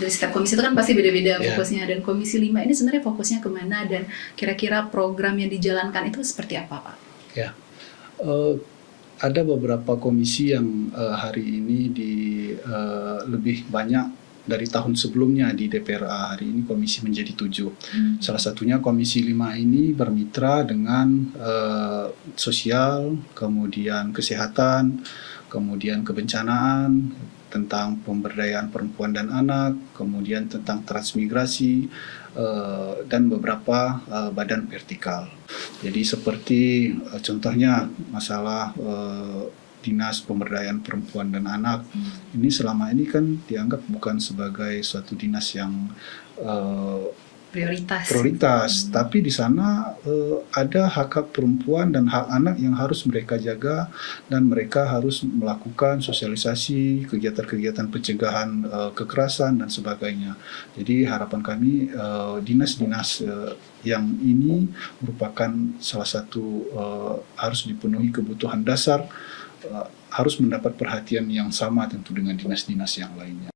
dari setiap komisi itu kan pasti beda-beda Ya. fokusnya, dan Komisi 5 ini sebenarnya fokusnya kemana dan kira-kira program yang dijalankan itu seperti apa, Pak? Ya, ada beberapa komisi yang hari ini lebih banyak dari tahun sebelumnya di DPRA. Hari ini komisi menjadi 7. Salah satunya Komisi 5 ini bermitra dengan sosial, kemudian kesehatan, kemudian kebencanaan, tentang pemberdayaan perempuan dan anak, kemudian tentang transmigrasi, dan beberapa badan vertikal. Jadi seperti contohnya masalah Dinas Pemberdayaan Perempuan dan Anak, ini selama ini kan dianggap bukan sebagai suatu dinas yang prioritas, tapi di sana ada hak-hak perempuan dan hak anak yang harus mereka jaga, dan mereka harus melakukan sosialisasi, kegiatan-kegiatan pencegahan kekerasan dan sebagainya. Jadi harapan kami dinas-dinas yang ini merupakan salah satu harus dipenuhi kebutuhan dasar, harus mendapat perhatian yang sama tentu dengan dinas-dinas yang lainnya.